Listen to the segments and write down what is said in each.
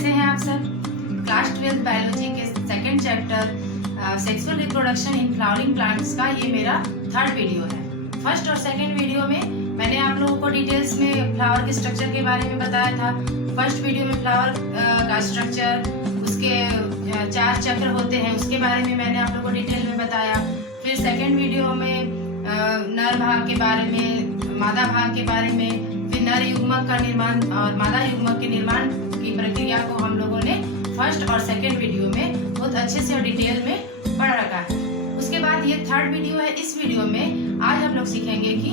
कैसे हैं आप सब। क्लास 12 बायोलॉजी के second chapter sexual reproduction in flowering plants का ये मेरा थर्ड वीडियो है। फर्स्ट और सेकंड वीडियो में मैंने आप लोगों को डिटेल्स में फ्लावर के स्ट्रक्चर के बारे में बताया था। फर्स्ट वीडियो में फ्लावर का स्ट्रक्चर, उसके 4 चक्र होते हैं, उसके बारे में मैंने आप लोगों को डिटेल में बताया। फिर सेकंड वीडियो में नर भाग के बारे में, मादा भाग के बारे में, फिर नर युग्मक का निर्माण और मादा युग्मक के निर्माण की प्रक्रिया को हम लोगों ने फर्स्ट और सेकंड वीडियो में बहुत अच्छे से और डिटेल में पढ़ रखा है। उसके बाद ये थर्ड वीडियो है। इस वीडियो में आज हम लोग सीखेंगे कि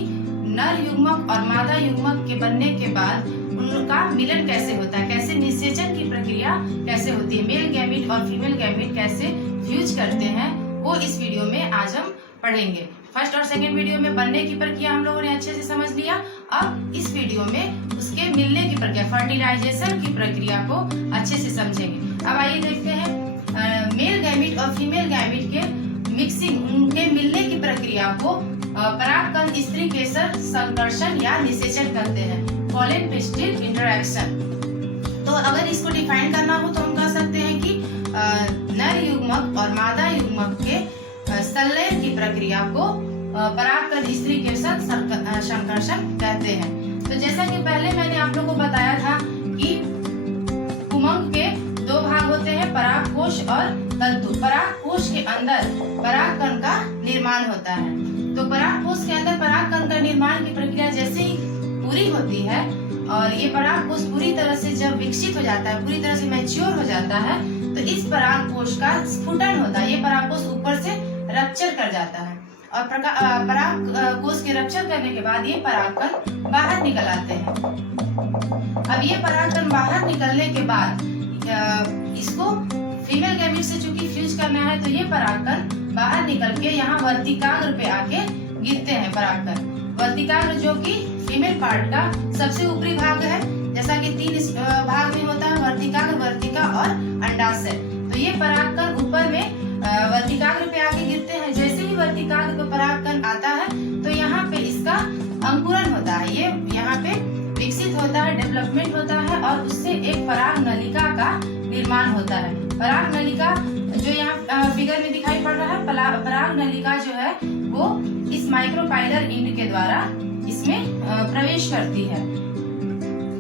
नर युग्मक और मादा युग्मक के बनने के बाद उनका मिलन कैसे होता है, कैसे निषेचन की प्रक्रिया कैसे होती है, मेल गैमीट और फीमेल गैमीट कैसे फ्यूज करते हैं, वो इस वीडियो में आज हम पढ़ेंगे। फर्स्ट और सेकंड वीडियो में बनने की प्रक्रिया हम लोगों ने अच्छे से समझ लिया। अब इस वीडियो में उसके मिलने की प्रक्रिया, फर्टिलाइजेशन की प्रक्रिया को अच्छे से समझेंगे। अब आइए देखते हैं मेल गैमीट और फीमेल गैमीट के मिक्सिंग, उनके मिलने की प्रक्रिया को परागकण स्त्री केसर संकर्षण या निषेचन कहते हैं, पॉलन पिस्टिल इंटरैक्शन। तो अगर इसको डिफाइन करना हो तो हम कह सकते हैं कि नर युग्मक और मादा युग्मक के संलयन की प्रक्रिया को परागकण स्त्री केसर संकर्षण कहते हैं। तो जैसा कि पहले मैंने आप लोगों को बताया था कि उमंग के 2 भाग होते हैं, परागकोश और तंतु। परागकोश के अंदर परागकण का निर्माण होता है। तो परागकोश के अंदर परागकण का निर्माण की प्रक्रिया जैसे ही पूरी होती है और ये परागकोश पूरी तरह से जब विकसित हो जाता है, पूरी तरह से मैच्योर हो जाता है, तो इस परागकोश का स्फुटन होता है। ये परागकोश ऊपर से रप्चर कर जाता है और परागकोश के रप्चर करने के बाद ये परागकण बाहर निकल आते हैं। अब ये परागकण बाहर निकलने के बाद इसको फीमेल गैमीट से चूंकि फ्यूज करना है, तो ये परागकण बाहर निकल के यहाँ वर्तिकाग्र पे आके गिरते हैं। परागकण वर्तिकाग्र जो कि फीमेल पार्ट का सबसे ऊपरी भाग है, जैसा कि 3 भाग में होता है, वर्तिकाग्र, वर्तिका और अंडाशय। तो ये परागकण ऊपर में वर्तिकाग्र पे आके गिरते हैं। जैसे ही वर्तिकाग्र पे परागकण आता है तो यहाँ पे इसका अंकुरन होता है, ये यहाँ पे विकसित होता है, डेवलपमेंट होता है और उससे एक पराग नलिका का निर्माण होता है। पराग नलिका जो यहाँ फिगर में दिखाई पड़ रहा है, पराग नलिका जो है वो इस माइक्रोपाइलर इंड के द्वारा इसमें प्रवेश करती है,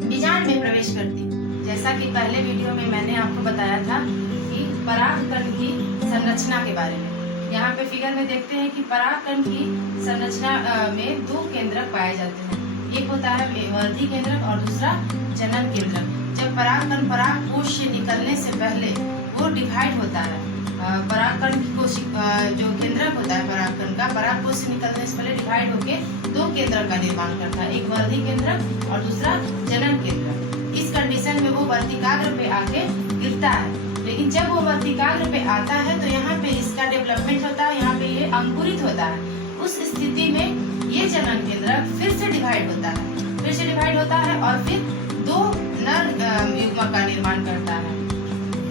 बीजांड में प्रवेश करती है। जैसा कि पहले वीडियो में मैंने आपको बताया था कि परागकण की संरचना के बारे में। यहाँ पे फिगर में देखते हैं कि परागकण की संरचना में 2 केंद्रक पाए जाते हैं। एक होता है वर्धी केंद्रक और दूसरा जनन केंद्रक। जब परागकण परागकोश से निकलने से पहले वो डिवाइड होता है। परागकण की जो केंद्रक होता है परागकण का, परागकोश से निकलने से पहले डिवाइड होके 2 केंद्रक का निर्माण करता है, एक वर्धी केंद्रक और दूसरा जनन केंद्रक। इस कंडीशन में वो वर्तिकाग्र पे आके गिरता है। लेकिन जब वो वर्तिकाग्र पे आता है तो यहाँ पे इसका डेवलपमेंट होता है, यहाँ पे ये अंकुरित होता है। उस स्थिति में ये जनन केंद्रक फिर से डिवाइड होता है, और फिर 2 नर युग्मक का निर्माण करता है।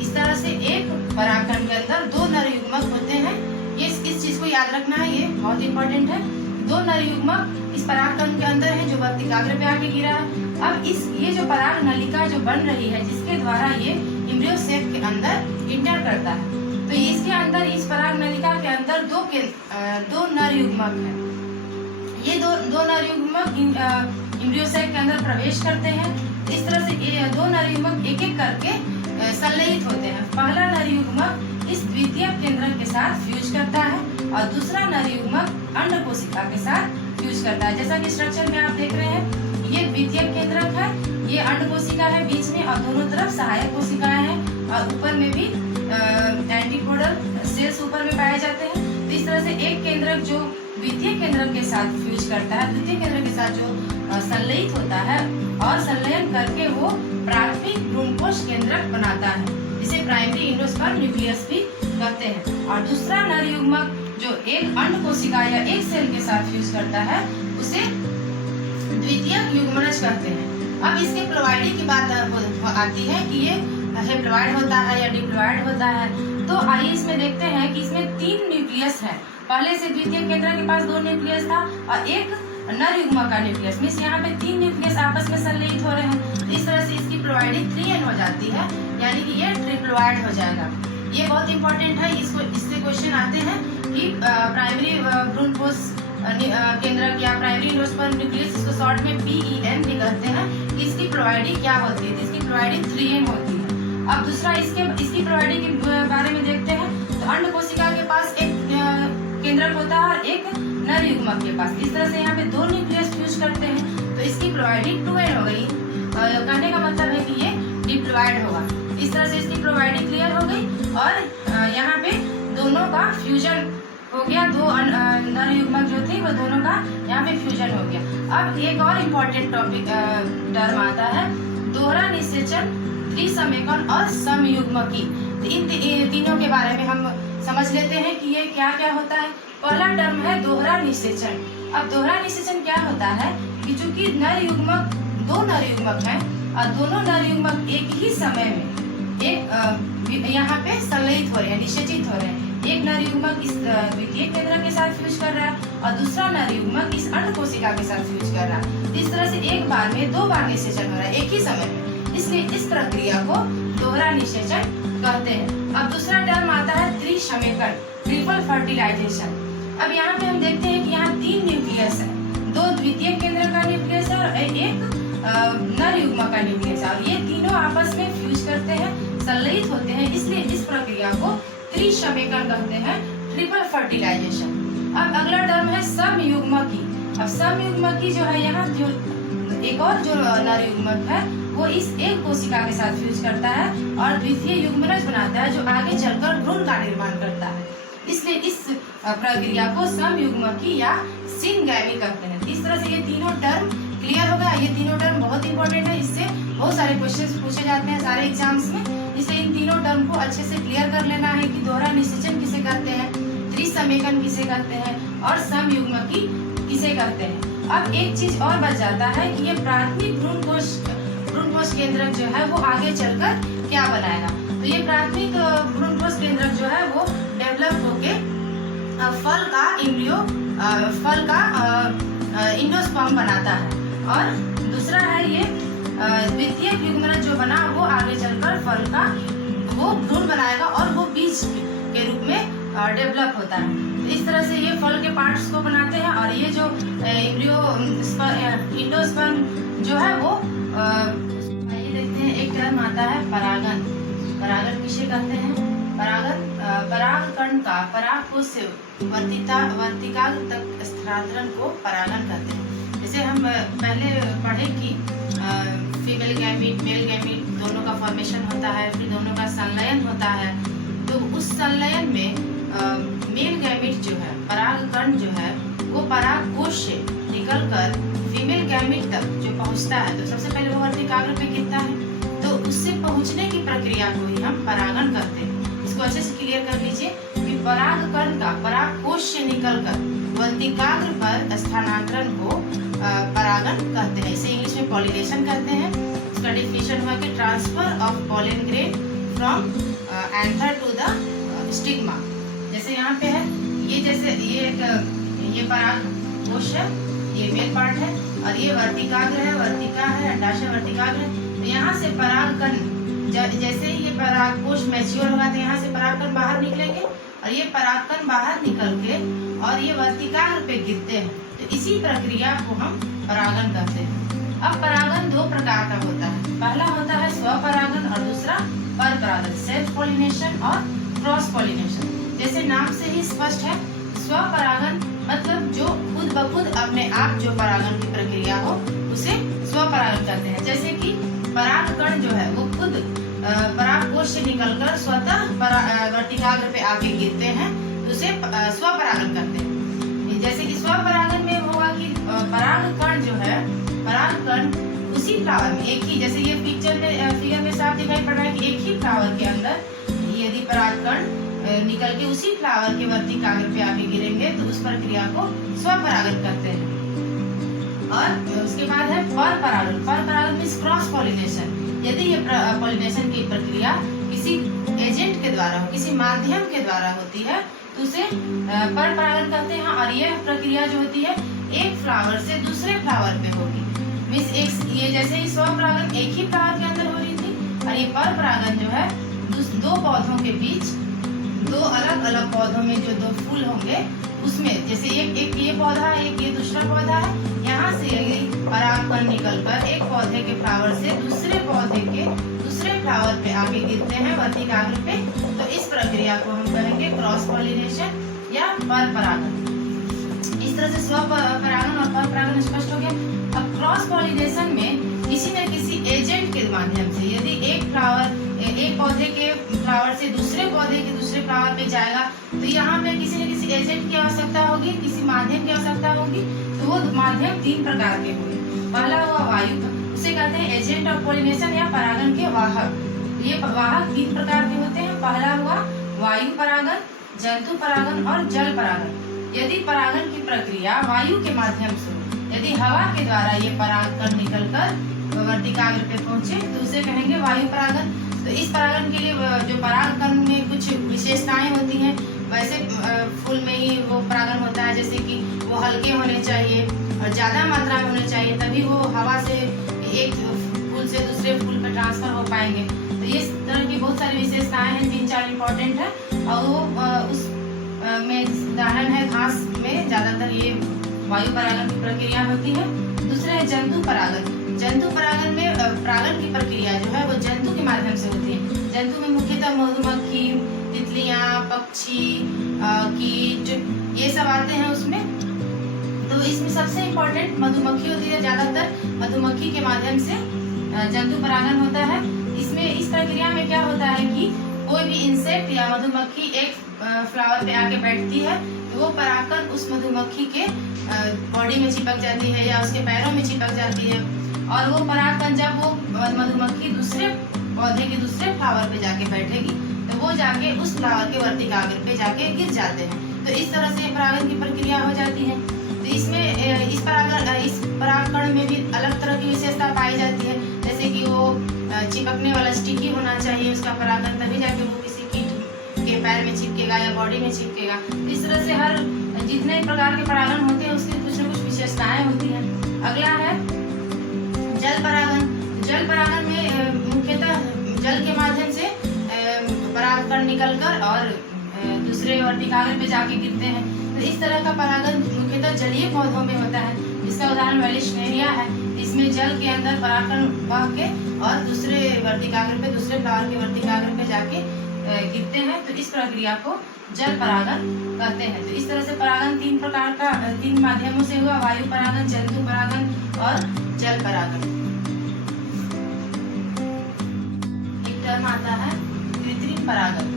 इस तरह से एक परागकण के अंदर 2 नर युग्मक होते हैं। ये इस चीज को याद रखना है, ये बहुत इंपॉर्टेंट है। 2 नर युग्मक इस परागकण के अंदर है जो वर्तिकाग्र पे आके गिरा है। अब ये जो पराग नलिका जो बन रही है, जिसके द्वारा ये एम्ब्रियो सेक के अंदर इंटर करता है, तो इसके अंदर, इस पराग नलिका के अंदर 2 नर युग्मक है। ये 2 नर युग्मक एम्ब्रियो सेक के अंदर प्रवेश करते हैं। इस तरह से 2 नर युग्मक एक एक करके संलयित होते हैं। पहला नर युग्मक इस द्वितीय केंद्रक के साथ फ्यूज करता है और दूसरा नर युग्मक अंड कोशिका के साथ फ्यूज करता है। जैसा कि स्ट्रक्चर में आप देख रहे हैं, ये द्वितीय केंद्रक है, ये अंड कोशिका है बीच में और दोनों तरफ सहायक कोशिकाएं हैं और ऊपर में भी एंटीपोडल सेल्स ऊपर में पाए जाते हैं। तो इस तरह से एक केंद्रक जो द्वितीय केंद्रक के साथ फ्यूज करता है, द्वितीय केंद्रक के साथ जो संलयित होता है और संलयन करके वो प्राथमिक भ्रूणकोश केंद्रक बनाता है, जिसे प्राइमरी एंडोस्पर्म न्यूक्लियस भी कहते हैं। और दूसरा नर युग्मक जो एक अंड कोशिका या एक सेल के साथ फ्यूज करता है, उसे द्वितीय युग्मनज कहते हैं। अब इसके प्लोइडी की बात आती है कि ये हेप्लोइड होता है या डिप्लोइड होता है। तो आइए इसमें देखते हैं कि इसमें 3 न्यूक्लियस है। पहले से द्वितीय केंद्र के पास 2 न्यूक्लियस था और एक नर युग्मक का न्यूक्लियस, मीन्स यहाँ पे 3 न्यूक्लियस आपस में संलयित हो रहे हैं, तो इस तरह से इसकी प्लोइडी 3n हो जाती है, यानी कि ये ट्रिप्लोइड हो जाएगा। ये बहुत इंपॉर्टेंट है, इससे क्वेश्चन आते हैं कि प्राइमरी भ्रूण कोश केंद्रक या प्राइमरी इंडोस्पर्म न्यूक्लियस, इसको शॉर्ट में PEN भी कहते हैं, इसकी प्लोइडी क्या होती है, इसकी प्लोइडी 3n होती है। अब दूसरा इसकी प्लोइडी के बारे में देखते हैं, तो अंड कोशिका के पास एक केंद्रक होता है और एक नर युग्मक के पास, इस तरह से यहाँ पे 2 न्यूक्लियस फ्यूज करते हैं, तो इसकी प्लोइडी 2n हो गई। कहने का मतलब है कि ये डिप्लॉयड होगा। इस तरह से इसकी प्लोइडी क्लियर हो गई और यहाँ पे दोनों का फ्यूजन हो गया, 2 नर युग्मक जो थे वो दोनों का यहाँ पे फ्यूजन हो गया। अब एक और इम्पोर्टेंट टॉपिक टर्म आता है दोहरा निषेचन, त्रिसमेकन और समयुग्मकी। इन तीनों के बारे में हम समझ लेते हैं कि ये क्या क्या होता है। पहला टर्म है दोहरा निषेचन। अब दोहरा निषेचन क्या होता है कि चूंकि नर युग्मक 2 नर युग्मक हैं और दोनों नर युग्मक एक ही समय में एक यहाँ पे संलयित हो रहे हैं, निषेचित हो रहे हैं। एक नर युग्मक इस द्वितीय केंद्र के साथ फ्यूज कर रहा है और दूसरा नर युग्मक इस अंड कोशिका के साथ फ्यूज कर रहा है। इस तरह से एक बार में 2 बार निषेचन हो रहा है एक ही समय में, इसलिए इस प्रक्रिया को दोहरा निषेचन कहते हैं। अब दूसरा टर्म आता है त्रिसमेकन, ट्रिपल फर्टिलाइजेशन। अब यहाँ पे हम देखते हैं कि यहाँ 3 न्यूक्लियस है, 2 द्वितीय केंद्र का न्यूक्लियस है और एक नर युग्मक का न्यूक्लियस है, और ये तीनों आपस में फ्यूज करते हैं, संलयित होते हैं, इसलिए इस प्रक्रिया को त्रिसमेकन कहते हैं, ट्रिपल फर्टिलाइजेशन। अब अगला टर्म है समयुग्मकी। अब समयुग्मकी जो है, यहाँ जो एक और जो नर युग्मक है वो इस एक कोशिका के साथ फ्यूज करता है और द्वितीय युग्मनज बनाता है, जो आगे चलकर भ्रूण का निर्माण करता है, इसलिए इस प्रक्रिया को समयुग्मकी या सिनगैमी कहते हैं। इस तरह से ये तीनों टर्म क्लियर हो गया। ये तीनों टर्म बहुत इंपॉर्टेंट है, इससे बहुत सारे क्वेश्चंस पूछे जाते हैं सारे एग्जाम्स में, इसलिए इन तीनों टर्म को अच्छे से क्लियर कर लेना है कि दोहरा निषेचन किसे कहते हैं, त्रिसमेकन किसे कहते हैं और समयुग्मकी किसे कहते हैं। अब एक चीज और बच जाता है कि ये प्राथमिक भ्रूण कोश केंद्रक जो है वो आगे चलकर क्या बनाएगा। तो ये प्राथमिक भ्रूण कोश केंद्रक जो है वो डेवलप होके फल का एम्ब्रियो, फल का इंडोस्पर्म बनाता है, और दूसरा है ये द्वितीय युग्मनज जो बना वो आगे चलकर फल का वो भ्रूण बनाएगा और वो बीज के रूप में डेवलप होता है। तो इस तरह से ये फल के पार्ट्स को बनाते हैं, और ये जो एम्ब्रियो इंडोस्पर्म जो है वो आइए देखते हैं। एक टर्म आता है परागन। परागन किसे कहते हैं? परागन परागकण का परागकोश से वर्तिकाग्र तक स्थानांतरण को परागन कहते हैं। जैसे हम पहले पढ़े कि फीमेल गैमीट मेल गैमीट दोनों का फॉर्मेशन होता है, फिर दोनों का संलयन होता है, तो उस संलयन में मेल गैमीट जो है, परागकण जो है वो परागकोश से निकलकर फीमेल गैमीट तक जो पहुंचता है, तो सबसे पहले वो वर्तिकाग्र पे गिरता है, तो उससे पहुंचने की प्रक्रिया को ही हम परागन कहते हैं। इसको अच्छे से क्लियर कर लीजिए कि परागकण का परागकोश से निकलकर वर्तिकाग्र पर स्थानांतरण को परागन कहते हैं। इसे इंग्लिश में पॉलिनेशन कहते हैं। इसका डेफिनेशन हुआ कि transfer of pollen grain from anther to the stigma. जैसे यहाँ पे है ये, जैसे ये परागकोश है, ये मेल पार्ट है, और ये वर्तिकाग्र है, वर्तिका है, अंडाशय वर्तिकाग्र है। तो यहाँ से परागकण, जैसे ही ये परागकोश मैच्योर होगा तो यहाँ से परागकण बाहर निकलेंगे, और ये परागकण बाहर निकल के और ये वर्तिकाग्र पे गिरते हैं, तो इसी प्रक्रिया को हम परागन कहते हैं। अब परागन 2 प्रकार का होता है। पहला होता है स्वपरागन और दूसरा परपरागन, सेल्फ पॉलिनेशन और क्रॉस पॉलिनेशन। जैसे नाम से ही स्पष्ट है, स्वपरागन मतलब जो खुद ब खुद अपने आप जो परागन की प्रक्रिया हो उसे स्वपरागन कहते हैं। जैसे कि परागकण जो है वो खुद परागकोश से निकलकर स्वतः वर्तिकाग्र पे आके गिरते हैं, तो उसे स्वपरागन कहते हैं। जैसे कि स्वपरागन में होगा कि परागकण जो है, परागकण उसी फ्लावर में एक ही, जैसे ये फिगर में साफ दिखाई पड़ रहा है कि एक ही फ्लावर के अंदर यदि परागकण निकल के उसी फ्लावर के वर्तिकाग्र पे आके गिरेंगे तो उस प्रक्रिया को स्वपरागन कहते हैं। और उसके बाद है परपरागन। परपरागन मींस क्रॉस पॉलिनेशन। यदि ये पॉलिनेशन की प्रक्रिया किसी एजेंट के द्वारा हो, किसी माध्यम के द्वारा होती है, तो उसे परपरागन कहते हैं। और यह प्रक्रिया जो होती है एक फ्लावर से दूसरे फ्लावर पे होगी। मीन्स ये जैसे ही स्वपरागन एक ही फ्लावर के अंदर हो रही थी, और ये परपरागन जो है दो पौधों के बीच, दो अलग अलग पौधों में जो दो फूल होंगे उसमें, जैसे एक ये पौधा है, एक ये दूसरा पौधा है, यहाँ से ये परागकण निकलकर एक पौधे के फ्लावर से दूसरे पौधे के दूसरे फ्लावर पे आके गिरते हैं वर्तिकाग्र पे। तो इस प्रक्रिया को हम कहेंगे क्रॉस पॉलिनेशन या परपरागन। इस तरह से स्वपरागन और परपरागन स्पष्ट हो गया। अब क्रॉस पॉलिनेशन में किसी न किसी एजेंट के माध्यम से, यदि एक पौधे के फ्लावर से दूसरे पौधे के दूसरे फ्लावर पे जाएगा, तो यहाँ पे किसी न किसी एजेंट की आवश्यकता होगी, किसी माध्यम की आवश्यकता होगी। तो वो माध्यम तीन प्रकार के हुए। पहला हुआ वायु, उसे कहते हैं एजेंट ऑफ पॉलिनेशन या परागन के वाहक। ये वाहक तीन प्रकार के होते हैं। पहला हुआ वायु परागन, जंतु परागन और जल परागन। यदि परागन की प्रक्रिया वायु के माध्यम से, यदि हवा के द्वारा ये परागकण निकलकर वर्तिकाग्र पे पहुंचे तो उसे कहेंगे वायु परागन। तो इस परागन के लिए जो परागकण में कुछ विशेषताएं होती हैं, वैसे फूल में ही वो परागन होता है, जैसे कि वो हल्के होने चाहिए और ज्यादा मात्रा में होने चाहिए, तभी वो हवा से एक फूल से दूसरे फूल पे ट्रांसफर हो पाएंगे। तो इस तरह की बहुत सारी विशेषताएं हैं, 3-4 इम्पोर्टेंट है। और वो उस में उदाहरण है घास में ज्यादातर ये वायु परागन की प्रक्रिया होती है। दूसरा है जंतु परागन। जंतु परागन में परागन की प्रक्रिया जो है वो जंतु के माध्यम से होती है। जंतु में मुख्यतः मधुमक्खी, तितलियां, पक्षी, कीट, ये सब आते हैं उसमें। तो इसमें सबसे इम्पोर्टेंट मधुमक्खी होती है। ज्यादातर मधुमक्खी के माध्यम से जंतु परागन होता है। इसमें इस प्रक्रिया में क्या होता है कि कोई भी इंसेक्ट या मधुमक्खी एक फ्लावर पे आके बैठती है, तो वो परागकण उस मधुमक्खी के बॉडी में चिपक जाती है या उसके पैरों में चिपक जाती है। और वो परागकण जब वो मधुमक्खी दूसरे पौधे के दूसरे फ्लावर पे जाके बैठेगी, तो वो जाके उस फ्लावर के वर्तिकाग्र पे जाके गिर जाते हैं। तो इस तरह से परागन की प्रक्रिया हो जाती है। तो इसमें इस परागकण में भी अलग तरह की विशेषता पाई जाती है, जैसे कि वो चिपकने वाला स्टिकी होना चाहिए उसका परागकण, तभी जाके वो किसी कीट के पैर में चिपकेगा या बॉडी में चिपकेगा। इस तरह से हर जितने प्रकार के परागन होते हैं उसकी कुछ न कुछ विशेषताएं होती हैं। अगला है जल परागन। जल परागन में मुख्यतः जल के माध्यम से परागकण निकलकर और दूसरे वर्तिकाग्र पे जाके गिरते हैं। तो इस तरह का परागन मुख्यतः जलीय पौधों में होता है। इसका उदाहरण वेलिशनेरिया है। इसमें जल के अंदर परागकण बह के और दूसरे वर्तिकाग्र पे, दूसरे फ्लावर के वर्तिकाग्र पे जाके गिरते हैं। तो इस प्रक्रिया को जल परागन कहते हैं। तो इस तरह से परागन तीन प्रकार का, तीन माध्यमों से हुआ, वायु परागन, जंतु परागन और जल परागन। एक टर्म आता है कृत्रिम परागन।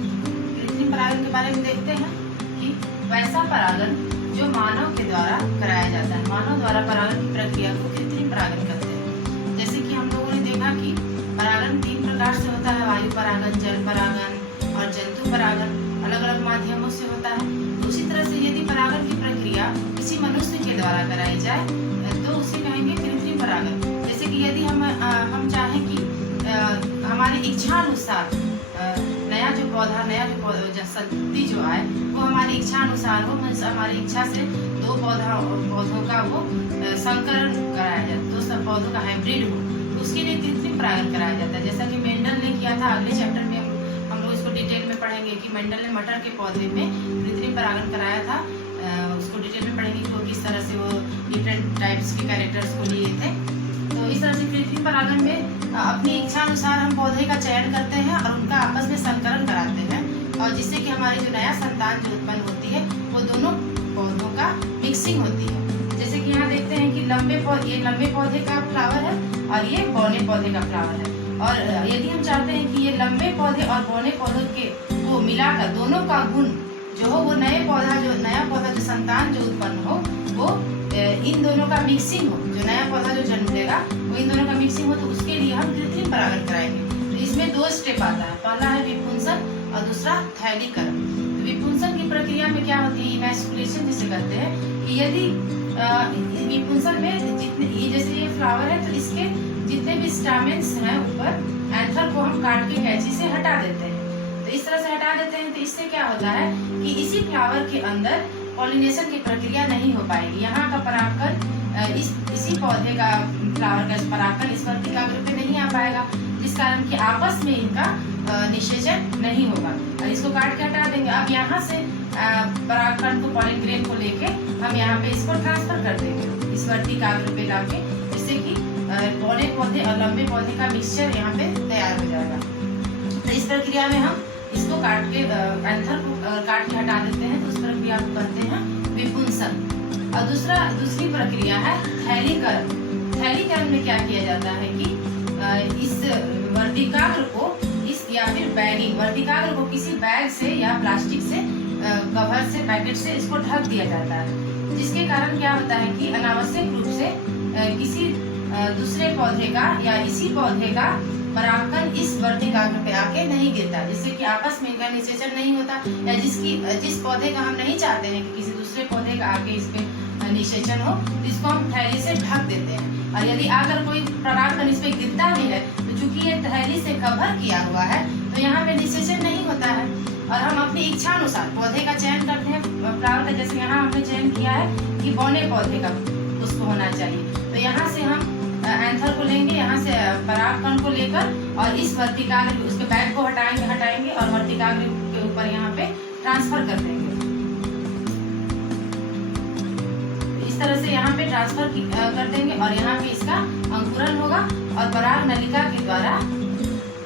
कृत्रिम परागन के बारे में देखते हैं कि वैसा परागन जो मानव के द्वारा कराया जाता है। मानव द्वारा परागन की प्रक्रिया को कृत्रिम परागन कहते हैं। जैसे कि हम लोगों ने देखा कि परागन तीन प्रकार से होता है, वायु परागन, जल परागन और जंतु परागन, अलग अलग माध्यमों से होता है। उसी तरह से यदि परागन की प्रक्रिया किसी मनुष्य के द्वारा कराई जाए तो उसे कहेंगे कृत्रिम परागन। जैसे कि यदि हम चाहें कि हमारी इच्छा अनुसार नया जो संतति जो आए वो हमारी इच्छा अनुसार हो, हमारी इच्छा से दो पौधों का वो संकरण कराया जाए, दो सब पौधों का हाइब्रिड हो, तो उसके लिए कृत्रिम परागन कराया जाता है। जैसा कि मेंडल ने किया था। अगले चैप्टर में हम लोग इसको डिटेल में पढ़ेंगे कि मेंडल ने मटर के पौधे में कृत्रिम परागन कराया था। उसको डिटेल में पढ़ेंगे कि वो किस तरह से वो डिफरेंट टाइप्स के कैरेक्टर्स को लिए थे। तो इस तरह से कृत्रिम परागन में अपनी इच्छा अनुसार हम पौधे का चयन करते हैं और उनका आपस में संकरण कराते हैं, और जिससे कि हमारी जो नया संतान जो उत्पन्न होती है वो दोनों पौधों का मिक्सिंग होती है। जैसे कि यहाँ देखते हैं कि ये लंबे पौधे का फ्लावर है और ये बौने पौधे का फ्लावर है। और यदि हम चाहते हैं कि ये लंबे पौधे और बौने पौधों के को मिलाकर दोनों का गुण जो हो, वो नया पौधा जो संतान जो उत्पन्न हो वो इन दोनों का मिक्सिंग हो, जो नया पौधा जो जन्म लेगा वो इन दोनों का मिक्सिंग हो, तो उसके लिए हम कृत्रिम परागन कराएंगे। तो इसमें दो स्टेप आता है। पहला है विपुंसन और दूसरा थैलीकरण। तो विपुंसन की प्रक्रिया में क्या होती है, इमैस्कुलेशन जिसे कहते हैं, कि यदि विपुंसन में जैसे ये फ्लावर है तो इसके जितने भी स्टैमेंस हैं ऊपर, एंथर को हम काट के कैंची से हटा देते हैं। तो इस तरह से हटा देते हैं। तो इससे क्या होता है कि इसी फ्लावर के अंदर पॉलिनेशन की प्रक्रिया नहीं हो पाएगी। यहाँ का परागकण इसी पौधे का फ्लावर का परागकण इस वर्तिकाग्र पे नहीं आ पाएगा, जिस कारण कि आपस में इनका निषेचन नहीं होगा। और इसको काट के हटा देंगे। अब यहाँ से परागकण को पॉलिन ग्रेन को लेके हम यहाँ पे इसको ट्रांसफर कर देंगे इस वर्तिकाग्र पे लाके, जिससे कि बड़े पौधे और लंबे पौधे का मिक्सचर यहाँ पे तैयार हो जाएगा। तो इस प्रक्रिया में हम इसको काट के एंथर को काट के हटा देते हैं, तो उस प्रक्रिया को कहते हैं विपुंसन। और दूसरी प्रक्रिया है थैलीकरण। थैलीकरण में क्या किया जाता है कि इस वर्तिकाग्र को या फिर बैगिंग, वर्तिकाग्र को किसी बैग से या प्लास्टिक से कवर से पैकेट से इसको ढक दिया जाता है, जिसके कारण क्या होता है कि अनावश्यक रूप से किसी दूसरे पौधे का या इसी पौधे का परागकण इस वर्तिकाग्र पे आके नहीं गिरता, जिससे कि आपस में इनका निषेचन नहीं होता, या जिस पौधे का हम नहीं चाहते हैं कि किसी दूसरे पौधे का आके इस पे निषेचन हो, इसको हम थैली से ढक देते हैं। और यदि अगर कोई परागकण इस पे गिरता भी है तो चूंकि ये थैली से कवर किया हुआ है तो यहाँ पे निषेचन नहीं होता है। और हम अपनी इच्छा अनुसार पौधे का चयन करते हैं फ्लावर का। जैसे यहाँ हमने चयन किया है कि बौने पौधे का पुष्प होना चाहिए, तो यहाँ से हम एंथर को लेंगे, यहाँ से परागकण को लेकर और इस वर्तिकाग्र उसके बैग को हटाएंगे और वर्तिकाग्र के ऊपर यहाँ पे ट्रांसफर कर देंगे। इस तरह से यहाँ पे ट्रांसफर कर देंगे और यहाँ पे इसका अंकुरन होगा और पराग नलिका के द्वारा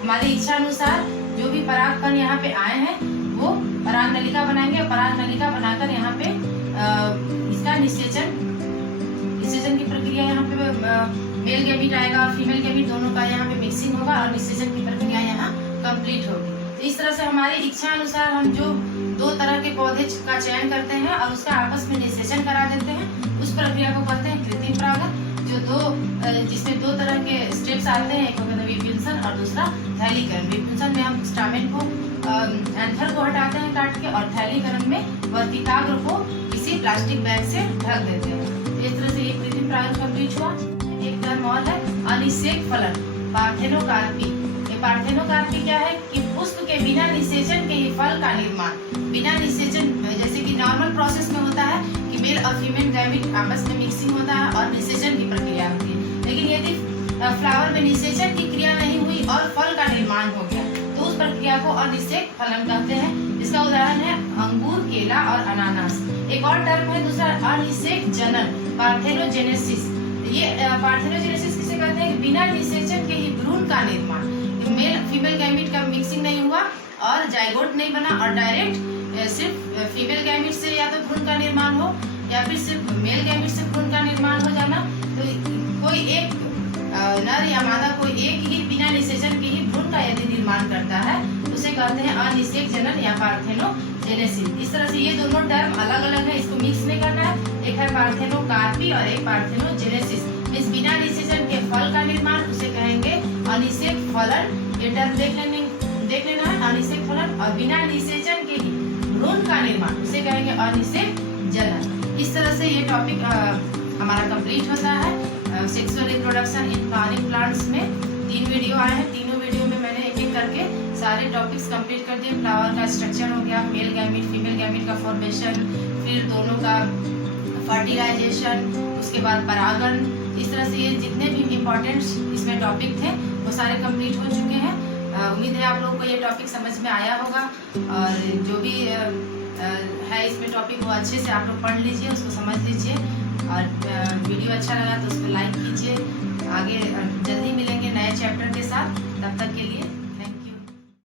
हमारी इच्छा अनुसार जो भी परागकण यहाँ पे आए हैं वो पराग नलिका बनाएंगे और पराग नलिका बनाकर यहाँ पे इसका निषेचन की प्रक्रिया, यहाँ पे मेल गैमीट आएगा और फीमेल गैमीट दोनों का यहाँ पे मिक्सिंग होगा और निषेचन की प्रक्रिया यहाँ कंप्लीट होगी। तो इस तरह से हमारी इच्छा अनुसार हम जो दो तरह के पौधे का चयन करते हैं और उसका आपस में निषेचन करा देते हैं, उस प्रक्रिया को कहते हैं कृत्रिम परागन। जिसमें दो तरह के स्टेप्स आते हैं, एक होता है विपुंसन और दूसरा थैलीकरण। विपुंसन में हम स्टामेन को एंथर को हटाते हैं काट के, और थैलीकरण में वर्तिकाग्र को किसी प्लास्टिक बैग से ढक देते हैं। इस तरह से ये कृत्रिम परागन कंप्लीट हुआ। एक टर्म और है अनिषेक फलन, पार्थेनोकार्पी। ये पार्थेनोकार्पी क्या है कि पुष्प के बिना निषेचन के ही फल का निर्माण, बिना निषेचन, जैसे कि नॉर्मल प्रोसेस में होता है कि मेल और फीमेल गैमीट आपस में मिक्सिंग होता है और निषेचन की प्रक्रिया होती है। लेकिन यदि फ्लावर में निषेचन की क्रिया नहीं हुई और फल का निर्माण हो गया तो उस प्रक्रिया को अनिषेक फलन कहते हैं। इसका उदाहरण है अंगूर, केला और अनानास। एक और टर्म है दूसरा अनिषेक जनन, पार्थेनोजेनेसिस। ये पार्थेनोजेनेसिस किसे कहते हैं? बिना निषेचन के ही भ्रूण का निर्माण, मेल फीमेल गैमीट का मिक्सिंग नहीं हुआ और जाइगोट नहीं बना और डायरेक्ट सिर्फ फीमेल गैमीट से या तो भ्रूण का निर्माण हो या फिर सिर्फ मेल गैमीट से भ्रूण का निर्माण हो जाना। तो कोई एक नर या मादा कोई एक ही बिना निषेचन के ही भ्रूण का यदि निर्माण करता है उसे कहते हैं अनिषेक जनन या पार्थेनोजेनेसिस। इस तरह से ये दोनों टर्म अलग अलग है, इसको मिक्स नहीं करना है। एक है पार्थेनोकार्पी और एक पार्थेनोजेनेसिस। इस बिना निषेचन के फल का निर्माण उसे कहेंगे अनिषेक फलन। ये टर्म देख लेना है, अनिषेक फलन। और बिना निषेचन के ही भ्रूण का निर्माण उसे कहेंगे अनिषेक जनन। इस तरह से ये टॉपिक हमारा कंप्लीट होता है। Sexual reproduction in flowering plants में 3 वीडियो आए हैं। तीनों वीडियो में मैंने एक एक करके सारे टॉपिक्स कंप्लीट कर दिए। फ्लावर का स्ट्रक्चर हो गया, मेल गैमीट फीमेल गैमीट का फॉर्मेशन, फिर दोनों का फर्टिलाइजेशन, उसके बाद परागन। इस तरह से ये जितने भी इम्पोर्टेंट इसमें टॉपिक थे वो सारे कंप्लीट हो चुके हैं। उम्मीद है आप लोगों को ये टॉपिक समझ में आया होगा और जो भी है इसमें टॉपिक वो अच्छे से आप लोग पढ़ लीजिए, उसको समझ लीजिए और वीडियो अच्छा लगा तो उसको लाइक कीजिए। आगे